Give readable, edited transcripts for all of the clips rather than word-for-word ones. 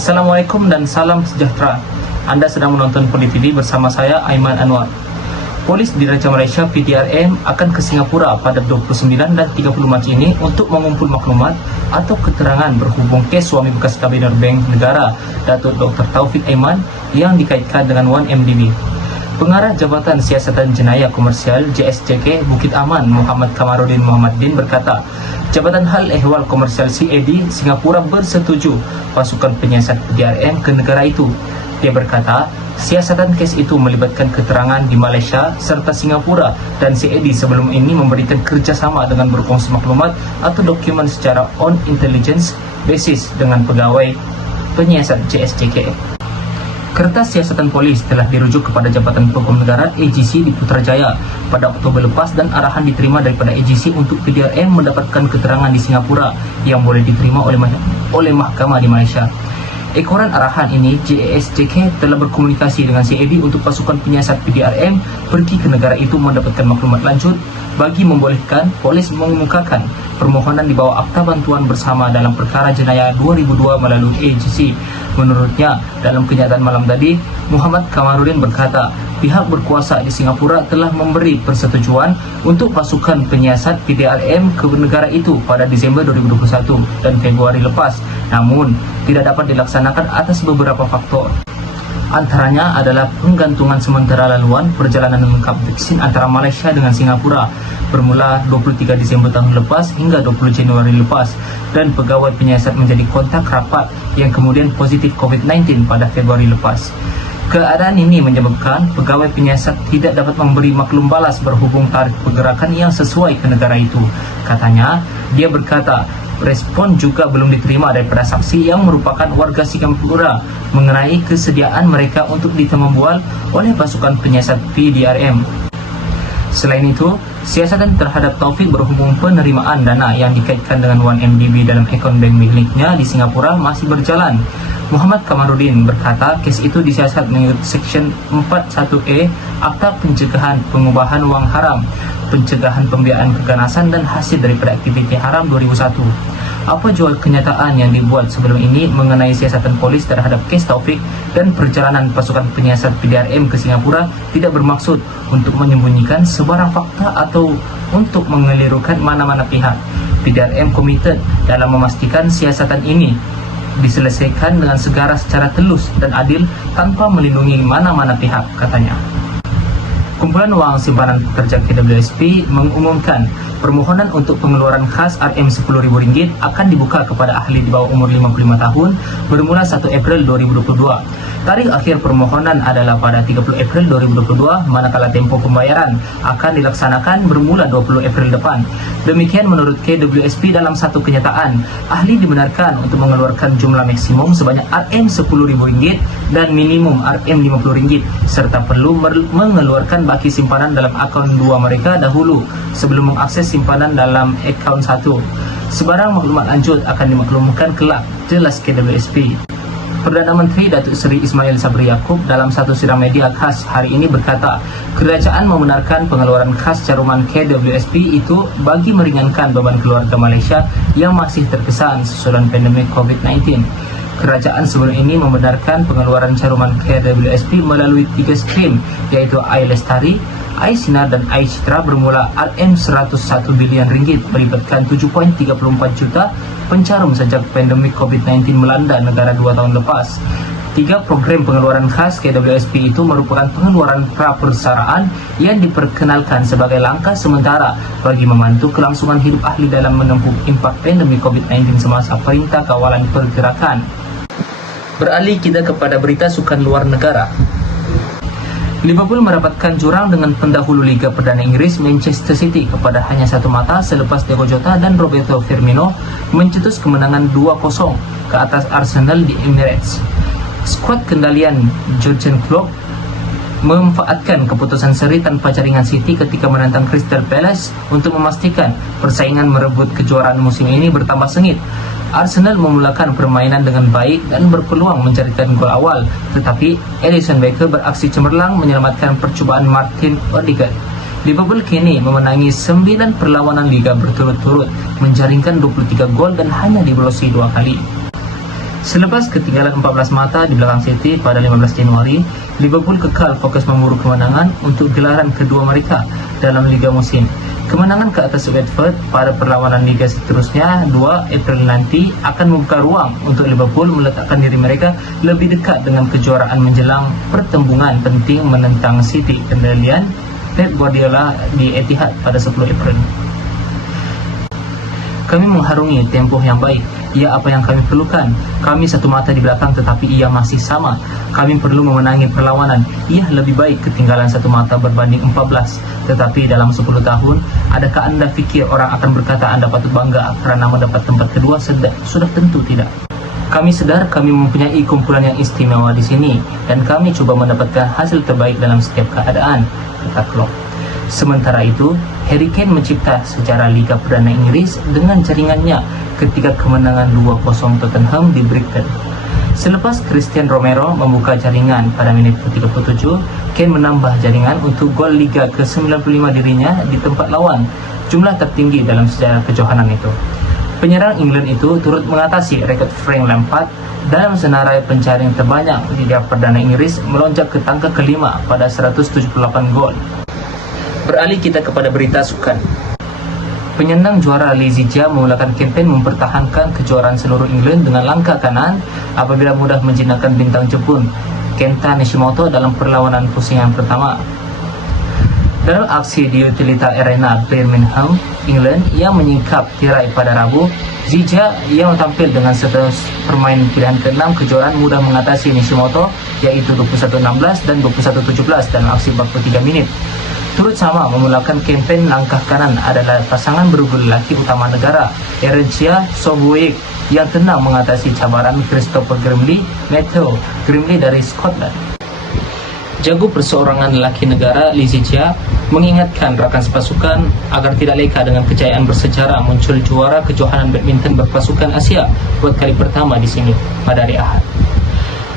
Assalamualaikum dan salam sejahtera. Anda sedang menonton Poli TV bersama saya, Aiman Anwar. Polis Diraja Malaysia PDRM akan ke Singapura pada 29 dan 30 Mac ini untuk mengumpul maklumat atau keterangan berhubung kes suami bekas Kabiner Bank Negara, Datuk Dr. Taufik Aiman, yang dikaitkan dengan 1MDB. Pengarah Jabatan Siasatan Jenayah Komersial JSJK Bukit Aman Muhammad Kamarudin Muhammadin berkata, Jabatan Hal Ehwal Komersial CAD Singapura bersetuju pasukan penyiasat PDRM ke negara itu. Dia berkata, siasatan kes itu melibatkan keterangan di Malaysia serta Singapura dan CAD sebelum ini memberikan kerjasama dengan berkongsi maklumat atau dokumen secara on intelligence basis dengan pegawai penyiasat JSJK. Kertas siasatan polis telah dirujuk kepada Jabatan Peguam Negara AGC di Putrajaya pada Oktober lepas dan arahan diterima daripada AGC untuk PDRM mendapatkan keterangan di Singapura yang boleh diterima oleh mahkamah di Malaysia. Ekoran arahan ini, JSJK telah berkomunikasi dengan CAD untuk pasukan penyiasat PDRM pergi ke negara itu mendapatkan maklumat lanjut bagi membolehkan polis mengemukakan permohonan di bawah Akta Bantuan Bersama dalam Perkara Jenayah 2002 melalui AGC. Menurutnya, dalam kenyataan malam tadi, Muhammad Kamarudin berkata, pihak berkuasa di Singapura telah memberi persetujuan untuk pasukan penyiasat PDRM ke negara itu pada Disember 2021 dan Februari lepas, namun tidak dapat dilaksanakan atas beberapa faktor. Antaranya adalah penggantungan sementara laluan perjalanan lengkap vaksin antara Malaysia dengan Singapura bermula 23 Disember tahun lepas hingga 20 Januari lepas, dan pegawai penyiasat menjadi kontak rapat yang kemudian positif COVID-19 pada Februari lepas. Keadaan ini menyebabkan pegawai penyiasat tidak dapat memberi maklum balas berhubung tarikh pergerakan yang sesuai ke negara itu. Katanya, dia berkata, respon juga belum diterima daripada saksi yang merupakan warga Singapura mengenai kesediaan mereka untuk ditembual oleh pasukan penyiasat PDRM. Selain itu, siasatan terhadap Taufik berhubung penerimaan dana yang dikaitkan dengan 1MDB dalam akaun bank miliknya di Singapura masih berjalan. Muhammad Kamarudin berkata kes itu disiasat mengikut Seksyen 41A Akta Pencegahan Pengubahan Wang Haram, Pencegahan Pembiayaan Keganasan dan Hasil daripada Aktiviti Haram 2001. Apa jua kenyataan yang dibuat sebelum ini mengenai siasatan polis terhadap kes Taufik dan perjalanan pasukan penyiasat PDRM ke Singapura tidak bermaksud untuk menyembunyikan sebarang fakta atau untuk mengelirukan mana-mana pihak. PDRM komited dalam memastikan siasatan ini diselesaikan dengan segera secara telus dan adil tanpa melindungi mana-mana pihak, katanya. Kumpulan Wang Simpanan Pekerja KWSP mengumumkan permohonan untuk pengeluaran khas RM10.000 akan dibuka kepada ahli di bawah umur 55 tahun bermula 1 April 2022. Tarikh akhir permohonan adalah pada 30 April 2022, manakala tempoh pembayaran akan dilaksanakan bermula 20 April depan. Demikian menurut KWSP dalam satu kenyataan, ahli dibenarkan untuk mengeluarkan jumlah maksimum sebanyak RM10.000 dan minimum RM50 serta perlu mengeluarkan baki simpanan dalam akaun 2 mereka dahulu sebelum mengakses simpanan dalam akaun 1. Sebarang maklumat lanjut akan dimaklumkan kelak, jelas KWSP. Perdana Menteri Datuk Seri Ismail Sabri Yaakob dalam satu siaran media khas hari ini berkata, kerajaan membenarkan pengeluaran khas caruman KWSP itu bagi meringankan beban keluarga Malaysia yang masih terkesan susulan pandemik COVID-19. Kerajaan sebelum ini membenarkan pengeluaran caruman KWSP melalui 3 stream, iaitu Air Lestari, Air Sinar dan Air Citra bermula RM101 bilion melibatkan 7.34 juta pencarum sejak pandemik COVID-19 melanda negara 2 tahun lepas. 3 program pengeluaran khas KWSP itu merupakan pengeluaran prapersaraan yang diperkenalkan sebagai langkah sementara bagi membantu kelangsungan hidup ahli dalam menempuh impak pandemik COVID-19 semasa Perintah Kawalan Pergerakan. Beralih kita kepada berita sukan luar negara. Liverpool merapatkan jurang dengan pendahulu Liga Perdana Inggris Manchester City kepada hanya satu mata selepas Diego Jota dan Roberto Firmino mencetus kemenangan 2-0 ke atas Arsenal di Emirates. Skuad kendalian Jurgen Klopp memanfaatkan keputusan seri tanpa jaringan City ketika menantang Crystal Palace untuk memastikan persaingan merebut kejuaraan musim ini bertambah sengit. Arsenal memulakan permainan dengan baik dan berpeluang mencatatkan gol awal, tetapi Alisson Becker beraksi cemerlang menyelamatkan percubaan Martin Odegaard. Liverpool kini memenangi 9 perlawanan Liga berturut-turut, menjaringkan 23 gol dan hanya dibelosi 2 kali. Selepas ketinggalan 14 mata di belakang City pada 15 Januari, Liverpool kekal fokus memburu kemenangan untuk gelaran kedua mereka dalam Liga musim. Kemenangan ke atas Watford pada perlawanan Liga seterusnya 2 April nanti akan membuka ruang untuk Liverpool meletakkan diri mereka lebih dekat dengan kejuaraan menjelang pertembungan penting menentang City kendalian Pep Guardiola di Etihad pada 10 April. Kami mengharungi tempoh yang baik. Ia apa yang kami perlukan. Kami satu mata di belakang tetapi ia masih sama. Kami perlu memenangi perlawanan. Ia lebih baik ketinggalan satu mata berbanding 14. Tetapi dalam 10 tahun, adakah anda fikir orang akan berkata anda patut bangga kerana mendapat tempat kedua? Sudah tentu tidak. Kami sedar kami mempunyai kumpulan yang istimewa di sini dan kami cuba mendapatkan hasil terbaik dalam setiap keadaan, kata Klopp. Sementara itu, Harry Kane mencipta sejarah Liga Perdana Inggris dengan jaringannya ketika kemenangan 2-0 Tottenham di Brighton. Selepas Christian Romero membuka jaringan pada menit ke-37, Kane menambah jaringan untuk gol Liga ke-95 dirinya di tempat lawan, jumlah tertinggi dalam sejarah kejohanan itu. Penyerang England itu turut mengatasi rekod Frank Lampard dalam senarai penjaring terbanyak di Liga Perdana Inggris melonjak ke tangga kelima pada 178 gol. Beralih kita kepada berita sukan. Penyandang juara Lee Zijia memulakan kempen mempertahankan kejuaraan seluruh England dengan langkah kanan apabila mudah menjinakkan bintang Jepun Kenta Nishimoto dalam perlawanan pusingan pertama. Dalam aksi di Utilita Arena Birmingham, England yang menyingkap tirai pada Rabu, Zijia yang tampil dengan status permain pilihan ke-6 kejuaraan mudah mengatasi Nishimoto yaitu 21-16 dan 21-17 dalam aksi baku 3 minit. Turut sama memulakan kempen langkah kanan adalah pasangan berugul lelaki utama negara, Aaron Chia Song Woo-ik yang tenang mengatasi cabaran Christopher Matthew Grimley dari Scotland. Jago perseorangan lelaki negara Lee Zijia mengingatkan rakan sepasukan agar tidak leka dengan kejayaan bersejarah muncul juara kejohanan badminton berpasukan Asia buat kali pertama di sini pada hari Ahad.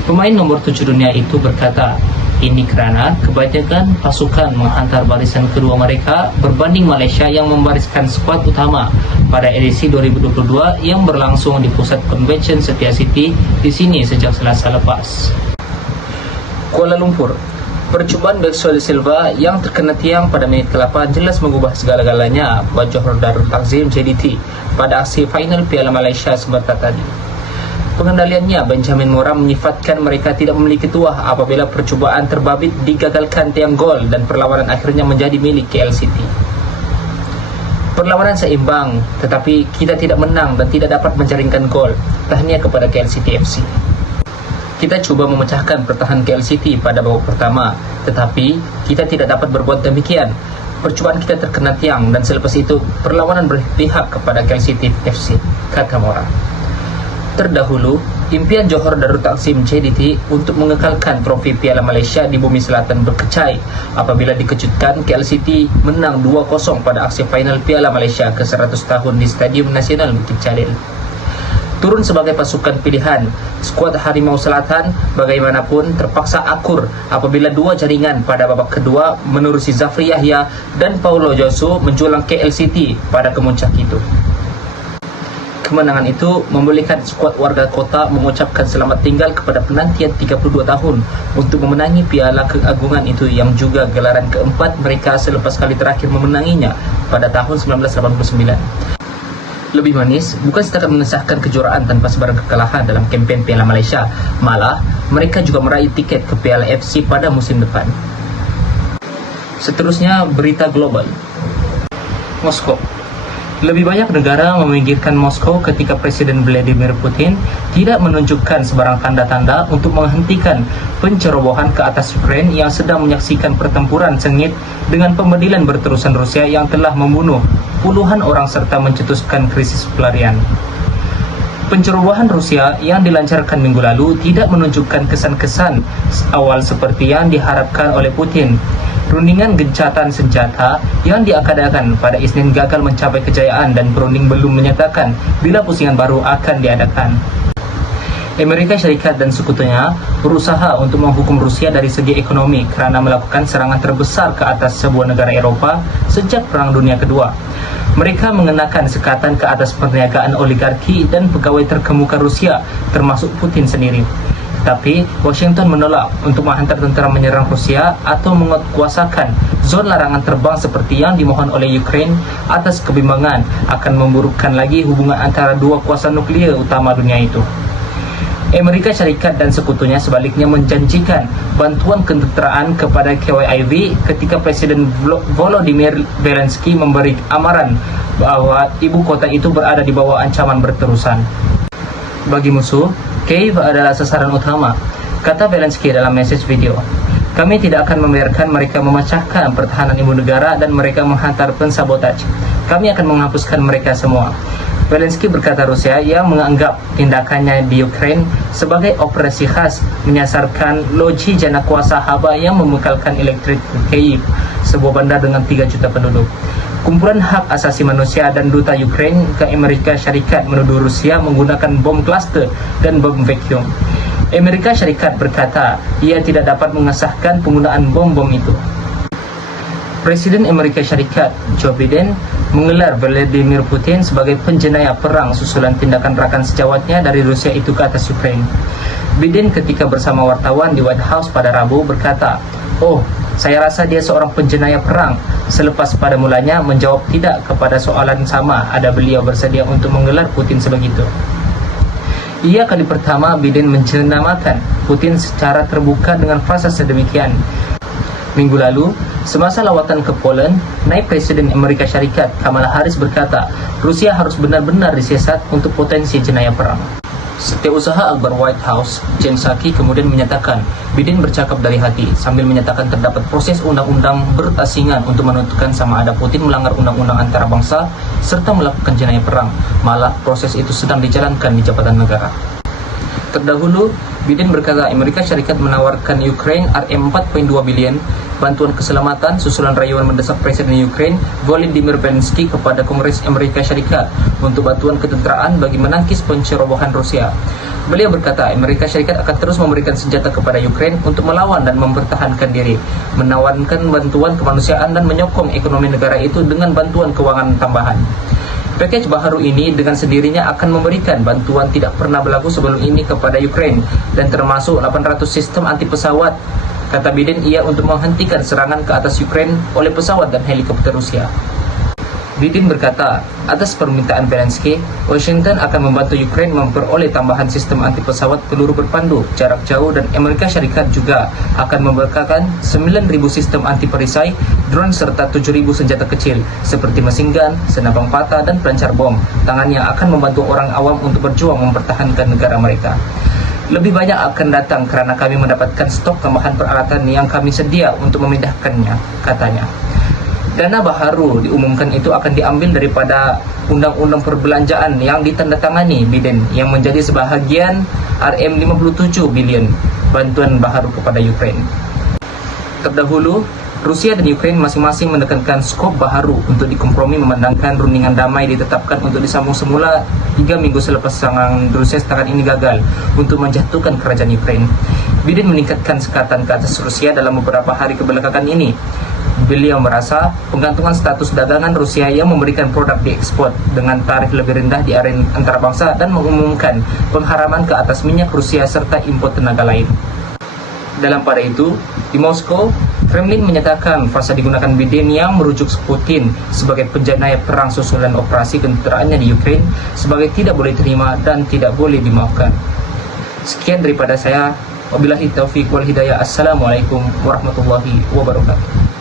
Pemain nomor 7 dunia itu berkata, ini kerana kebanyakan pasukan menghantar barisan kedua mereka berbanding Malaysia yang membariskan skuad utama pada edisi 2022 yang berlangsung di pusat konvensyen Setia City di sini sejak Selasa lepas. Kuala Lumpur. Percubaan Maxwell Silva yang terkena tiang pada minit ke-8 jelas mengubah segala-galanya buat Johor Darul Takzim JDT pada aksi final Piala Malaysia sebentar tadi. Pengendaliannya Benjamin Moram menyifatkan mereka tidak memiliki tuah apabila percubaan terbabit digagalkan tiang gol dan perlawanan akhirnya menjadi milik KL City. Perlawanan seimbang tetapi kita tidak menang dan tidak dapat menjaringkan gol. Tahniah kepada KL City FC. Kita cuba memecahkan pertahanan KL City pada babak pertama tetapi kita tidak dapat berbuat demikian. Percubaan kita terkena tiang dan selepas itu perlawanan berpihak kepada KL City FC, kata Moram. Terdahulu, impian Johor Darul Takzim JDT untuk mengekalkan trofi Piala Malaysia di Bumi Selatan berkecai apabila dikejutkan KL City menang 2-0 pada aksi final Piala Malaysia ke-100 tahun di Stadium Nasional Bukit Jalil. Turun sebagai pasukan pilihan, skuad Harimau Selatan bagaimanapun terpaksa akur apabila dua jaringan pada babak kedua menerusi Zafri Yahya dan Paulo Josu menjulang KL City pada kemuncak itu. Kemenangan itu membolehkan skuad warga kota mengucapkan selamat tinggal kepada penantian 32 tahun untuk memenangi Piala Keagungan itu yang juga gelaran keempat mereka selepas kali terakhir memenanginya pada tahun 1989. Lebih manis, bukan setakat mengesahkan kejuaraan tanpa sebarang kekalahan dalam kempen Piala Malaysia, malah mereka juga meraih tiket ke Piala FC pada musim depan. Seterusnya, berita global. Moskow. Lebih banyak negara meminggirkan Moskow ketika Presiden Vladimir Putin tidak menunjukkan sebarang tanda-tanda untuk menghentikan pencerobohan ke atas Ukraine yang sedang menyaksikan pertempuran sengit dengan pembedilan berterusan Rusia yang telah membunuh puluhan orang serta mencetuskan krisis pelarian. Pencerobohan Rusia yang dilancarkan minggu lalu tidak menunjukkan kesan-kesan awal seperti yang diharapkan oleh Putin. Rundingan gencatan senjata yang diadakan pada Isnin gagal mencapai kejayaan dan Browning belum menyatakan bila pusingan baru akan diadakan. Amerika Syarikat dan sekutunya berusaha untuk menghukum Rusia dari segi ekonomi kerana melakukan serangan terbesar ke atas sebuah negara Eropah sejak Perang Dunia Kedua. Mereka mengenakan sekatan ke atas perniagaan oligarki dan pegawai terkemuka Rusia, termasuk Putin sendiri. Tapi Washington menolak untuk menghantar tentara menyerang Rusia atau menguatkuasakan zon larangan terbang seperti yang dimohon oleh Ukraine atas kebimbangan akan memburukkan lagi hubungan antara dua kuasa nuklir utama dunia itu. Amerika Syarikat dan sekutunya sebaliknya menjanjikan bantuan ketenteraan kepada KYIV ketika Presiden Volodymyr Zelensky memberi amaran bahwa ibu kota itu berada di bawah ancaman berterusan. Bagi musuh, Kiev adalah sasaran utama, kata Zelensky dalam message video. Kami tidak akan membiarkan mereka memecahkan pertahanan ibu negara dan mereka menghantar pensabotaj. Kami akan menghapuskan mereka semua. Zelensky berkata Rusia yang menganggap tindakannya di Ukraine sebagai operasi khas menyasarkan loji jana kuasa haba yang memekalkan elektrik ke Kiev, sebuah bandar dengan 3 juta penduduk. Kumpulan hak asasi manusia dan duta Ukraine ke Amerika Syarikat menuduh Rusia menggunakan bom cluster dan bom vacuum. Amerika Syarikat berkata ia tidak dapat mengesahkan penggunaan bom-bom itu. Presiden Amerika Syarikat Joe Biden mengelar Vladimir Putin sebagai penjenayah perang susulan tindakan rakan sejawatnya dari Rusia itu ke atas Ukraine. Biden ketika bersama wartawan di White House pada Rabu berkata, "Oh, saya rasa dia seorang penjenayah perang." Selepas pada mulanya menjawab tidak kepada soalan sama ada beliau bersedia untuk menggelar Putin sebegitu. Ia kali pertama Biden menjenamakan Putin secara terbuka dengan frasa sedemikian. Minggu lalu, semasa lawatan ke Poland, naib Presiden Amerika Syarikat Kamala Harris berkata, Rusia harus benar-benar disiasat untuk potensi jenayah perang. Setiausaha Akbar White House, Jen Psaki kemudian menyatakan Biden bercakap dari hati sambil menyatakan terdapat proses undang-undang berasingan untuk menentukan sama ada Putin melanggar undang-undang antarabangsa serta melakukan jenayah perang. Malah proses itu sedang dijalankan di jabatan negara. Terdahulu, Biden berkata Amerika Syarikat menawarkan Ukraine RM4.2 bilion bantuan keselamatan susulan rayuan mendesak Presiden Ukraine Volodymyr Zelensky kepada Kongres Amerika Syarikat untuk bantuan ketenteraan bagi menangkis pencerobohan Rusia. Beliau berkata Amerika Syarikat akan terus memberikan senjata kepada Ukraine untuk melawan dan mempertahankan diri, menawarkan bantuan kemanusiaan dan menyokong ekonomi negara itu dengan bantuan keuangan tambahan. Package baharu ini dengan sendirinya akan memberikan bantuan tidak pernah berlaku sebelum ini kepada Ukraine dan termasuk 800 sistem anti pesawat. Kata Biden ia untuk menghentikan serangan ke atas Ukraine oleh pesawat dan helikopter Rusia. Biden berkata, atas permintaan Zelensky, Washington akan membantu Ukraine memperoleh tambahan sistem anti pesawat peluru berpandu jarak jauh dan Amerika Syarikat juga akan memberkakan 9.000 sistem anti perisai, drone serta 7.000 senjata kecil seperti mesin gun, senabang patah dan pelancar bom, tangan yang akan membantu orang awam untuk berjuang mempertahankan negara mereka. Lebih banyak akan datang karena kami mendapatkan stok tambahan peralatan yang kami sedia untuk memindahkannya, katanya. Dana baharu diumumkan itu akan diambil daripada undang-undang perbelanjaan yang ditandatangani Biden yang menjadi sebahagian RM57 bilion bantuan baharu kepada Ukraine. Terdahulu, Rusia dan Ukraine masing-masing menekankan skop baharu untuk dikompromi memandangkan rundingan damai ditetapkan untuk disambung semula 3 minggu selepas serangan Rusia setakat ini gagal untuk menjatuhkan kerajaan Ukraine. Biden meningkatkan sekatan ke atas Rusia dalam beberapa hari kebelakangan ini. Beliau merasa penggantungan status dagangan Rusia yang memberikan produk diekspor dengan tarif lebih rendah di arena antarabangsa dan mengumumkan pengharaman ke atas minyak Rusia serta impor tenaga lain. Dalam pada itu, di Moskow, Kremlin menyatakan frasa digunakan Biden yang merujuk Putin sebagai penjenayah perang susulan operasi ketenteraannya di Ukraine sebagai tidak boleh terima dan tidak boleh dimaafkan. Sekian daripada saya. Wabillahi taufiq wal hidayah. Assalamualaikum warahmatullahi wabarakatuh.